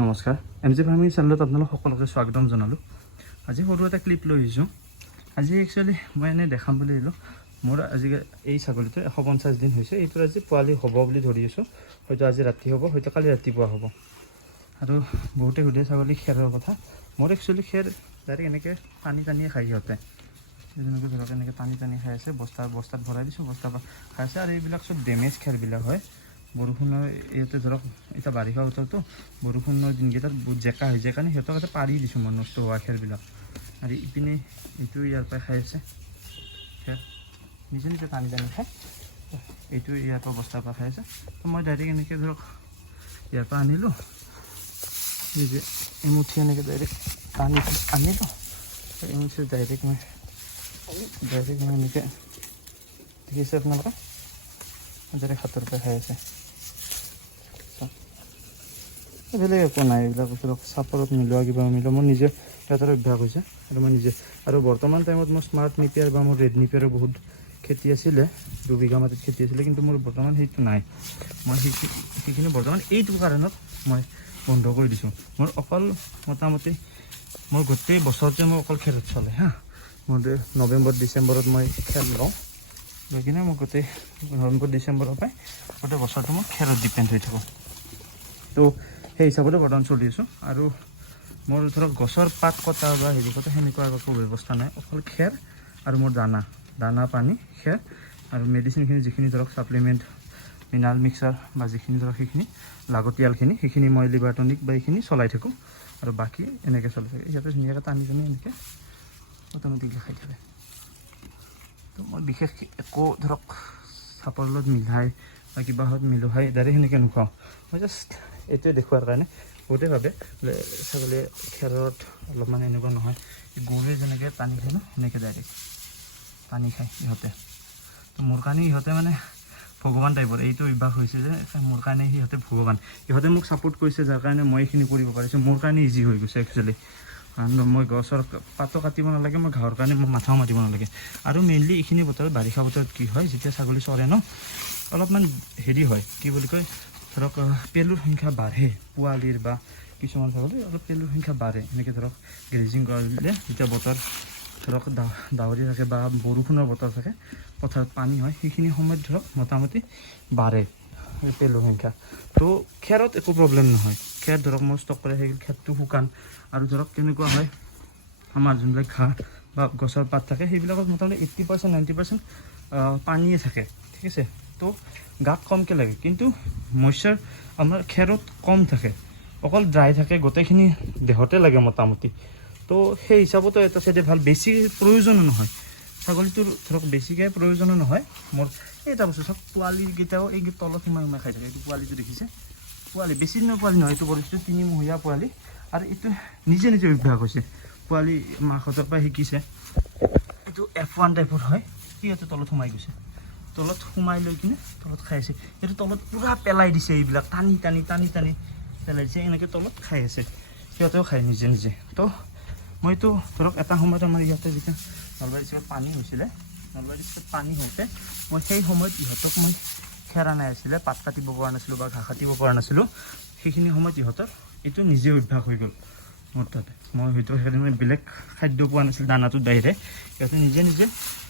নমস্কাৰ M G farming চেনেলত আপোনালোক সকলোকে স্বাগতম জনালোঁ। আজি সৰু এটা ক্লিপ লৈ আহিছোঁ। আজি একচুৱেলি মই এনেই দেখাম বুলি আহিলোঁ। মোৰ আজি এই ছাগলীটো 150 দিন হৈছে। এইটোৰ আজি পোৱালি হ'ব বুলি ধৰি আছোঁ। হয়তো আজি ৰাতি হ'ব, হয়তো কালি ৰাতিপুৱা হ'ব। আৰু বহুতে সুধে ছাগলী খেৰৰ কথা। মোৰ একচুৱেলি খেৰ ডাইৰেক্ট এনেকৈ টানিয়ে খায় সিহঁতে। যেনেকৈ ধৰক এনেকৈ টানি খাই আছে। বস্তাত ভৰাই দিছোঁ, বস্তাৰ পৰা খাই আছে। আৰু এইবিলাক চব ডেমেজ খেৰবিলাক হয়। বৰষুণৰ ইয়াতে ধৰক এতিয়া বাৰিষা বতৰতো বৰষুণৰ দিনকেইটাত বহুত জেকা হৈ যায় কাৰণে সিহঁতক এটা পাৰি দিছোঁ মই নষ্ট হোৱা খেৰবিলাক। আৰু ইপিনে এইটো ইয়াৰ পৰাই খাই আছে খেৰ, নিজে টানি খায়। এইটো ইয়াৰ পৰা বস্তাৰ পৰা খাই আছে। তো মই ডাইৰেক্ট এনেকৈ ধৰক ইয়াৰ পৰা আনিলোঁ, নিজে এমুঠি এনেকৈ ডাইৰেক্ট আনিলোঁ। এমুঠি ডাইৰেক্ট মই এনেকৈ দেখিছে আপোনালোকে ডাইৰেক্ট হাতৰ পৰা খাই আছে। বেলেগ একো নাই, এইবিলাক ধৰক চাপৰত মিলোৱা কিবা মিলোৱা মোৰ নিজে সিহঁতৰ অভ্যাস হৈছে। আৰু মই নিজে আৰু বৰ্তমান টাইমত মোৰ স্মাৰ্ট নিপিয়াৰ বা মোৰ ৰেড নিপিয়াৰৰ বহুত খেতি আছিলে, 2 বিঘা মাটিত খেতি আছিলে। কিন্তু মোৰ বৰ্তমান সেইটো নাই। মই সেইখিনি বৰ্তমান এইটো কাৰণত মই বন্ধ কৰি দিছোঁ। মোৰ অকল মোটামুটি মোৰ গোটেই বছৰটোৱে মই অকল খেৰত চলে মোৰ নৱেম্বৰ ডিচেম্বৰত মই খেৰ লওঁ, লৈ কিনে মই গোটেই নৱেম্বৰ ডিচেম্বৰৰ পৰাই গোটেই বছৰটো মই খেৰত ডিপেণ্ড হৈ থাকোঁ। তো সেই হিচাপতে বৰ্তমান চলি আছোঁ। আৰু মোৰ ধৰক গছৰ পাত কটা বা হেৰি কটা সেনেকুৱা একো ব্যৱস্থা নাই। অকল খেৰ আৰু মোৰ দানা পানী খেৰ আৰু মেডিচিনখিনি যিখিনি ধৰক ছাপ্লিমেণ্ট মিনাৰেল মিক্সাৰ বা যিখিনি ধৰক সেইখিনি লাগতিয়ালখিনি সেইখিনি মই লিভাৰ টনিক বা এইখিনি চলাই থাকোঁ। আৰু বাকী এনেকৈ চলাই থাকে। সিহঁতে ধুনীয়াকৈ টানি এনেকৈ অট'মেটিকলি খাই থাকে। তো মই বিশেষ একো ধৰক চাপৰ লগত মিলাই বা কিবাহত মিলোহাই ডাইৰেক্ট সেনেকৈ নোখোৱাওঁ। মই জাষ্ট এইটোৱে দেখুৱাৰ কাৰণে বহুতে ভাবে বোলে ছাগলীয়ে খেৰত অলপমান এনেকুৱা নহয়, গৰুৱে যেনেকৈ টানি খায় ন সেনেকৈ ডাইৰেক্ট টানি খায় ইহঁতে। তো মোৰ কাৰণে ইহঁতে মানে ভগৱান টাইপৰ। এইটো অভ্যাস হৈছে যে মোৰ কাৰণে সিহঁতে ভগৱান। ইহঁতে মোক ছাপোৰ্ট কৰিছে, যাৰ কাৰণে মই এইখিনি কৰিব পাৰিছোঁ। মোৰ কাৰণে ইজি হৈ গৈছে একচুৱেলি। কাৰণ মই গছৰ পাতো কাটিব নালাগে, মই ঘাঁহৰ কাৰণে মই মাথাও মাতিব নালাগে। আৰু মেইনলি এইখিনি বতৰত বাৰিষা বতৰত কি হয়, যেতিয়া ছাগলী চৰে ন অলপমান হেৰি হয়, কি বুলি কয় ধৰক পেলুৰ সংখ্যা বাঢ়ে পোৱালিৰ, বা কিছুমান ছাগলী অলপ পেলুৰ সংখ্যা বাঢ়ে। এনেকৈ ধৰক গ্ৰেজিং কৰিলে যেতিয়া বতৰ ধৰক ডাৱৰী থাকে বা বৰষুণৰ বতৰ থাকে, পথাৰত পানী হয়, সেইখিনি সময়ত ধৰক মোটামুটি বাঢ়ে পেলুৰ সংখ্যা। তো খেৰত একো প্ৰব্লেম নহয়। খেৰ ধৰক মই ষ্টক কৰে সেই খেৰটো শুকান। আৰু ধৰক কেনেকুৱা হয়, আমাৰ যোনবিলাক ঘাঁহ বা গছৰ পাত থাকে সেইবিলাকত মোটামুটি 80% 90% পানীয়ে থাকে, ঠিক আছে। তো গাত কমকৈ লাগে, কিন্তু মইশ্চাৰ আমাৰ খেৰত কম থাকে, অকল ড্ৰাই থাকে, গোটেইখিনি দেহতে লাগে মোটামুটি। তো সেই হিচাপতো এটা চাইডে ভাল, বেছি প্ৰয়োজনো নহয় ছাগলীটোৰ ধৰক বেছিকৈ প্ৰয়োজনো নহয়। মোৰ এটা বস্তু চাওক, পোৱালিকেইটাও এই তলত সোমাই খাই থাকে। এইটো পোৱালিটো দেখিছে, পোৱালি বেছি দিনৰ পোৱালি নহয়, এইটো পৰিস্থিতি 3 মহীয়া পোৱালি। আৰু এইটো নিজে অভ্যাস হৈছে, পোৱালি মাকহঁতৰ পৰা শিকিছে। এইটো F1 টাইপৰ হয়, সিহঁতে তলত সোমাই গৈছে, তলত সোমাই লৈ কিনে তলত খাই আছে। এইটো তলত পূৰা পেলাই দিছে, এইবিলাক টানি পেলাই দিছে, এনেকৈ তলত খাই আছে। সিহঁতেও খায় নিজে। তো মইতো ধৰক এটা সময়ত আমাৰ ইয়াতে যেতিয়া নলবাৰী ডিষ্ট্ৰিক্টত পানী হৈছিলে, নলবাৰী ডিষ্ট্ৰিক্টত পানী হওঁতে মই সেই সময়ত ইহঁতক মই খেৰ আনাই আছিলে, পাত কাটিব পৰা নাছিলোঁ বা ঘাঁহ কাটিব পৰা নাছিলোঁ। সেইখিনি সময়ত ইহঁতৰ এইটো নিজে অভ্যাস হৈ গ'ল মোৰ তাতে। মই হয়তো সেইকাৰণে বেলেগ খাদ্য পোৱা নাছিলোঁ দানাটোৰ বাহিৰে, সিহঁতে নিজে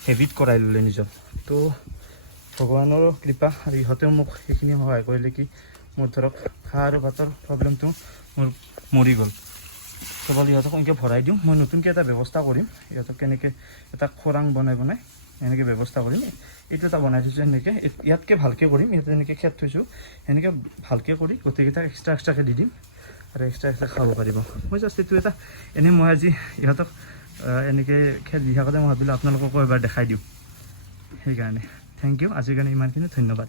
হেবিট কৰাই ল'লে নিজৰ। তো ভগৱানৰো কৃপা, আৰু ইহঁতেও মোক সেইখিনি সহায় কৰিলে কি মোৰ ধৰক ঘাঁহ আৰু ভাতৰ প্ৰব্লেমটো মোৰ মৰি গ'ল। কেৱল ইহঁতক এনেকৈ ভৰাই দিওঁ। মই নতুনকৈ এটা ব্যৱস্থা কৰিম, ইহঁতক কেনেকৈ এটা খৰাং বনাই এনেকৈ ব্যৱস্থা কৰিম। এইটো এটা বনাই থৈছোঁ সেনেকৈ, ইয়াতকৈ ভালকৈ কৰিম। ইয়াতে এনেকৈ খেৰ থৈছোঁ, সেনেকৈ ভালকৈ কৰি গোটেইকেইটাক এক্সট্ৰাকৈ দি দিম, আৰু এক্সট্ৰা খাব পাৰিব। মই জাষ্ট এইটো এটা এনেই মই আজি ইহঁতক এনেকৈ খেৰ দি থাকোঁতে মই ভাবিলোঁ আপোনালোককো এবাৰ দেখাই দিওঁ, সেইকাৰণে। থেংক ইউ, আজিৰ কাৰণে ইমানখিনি, ধন্যবাদ।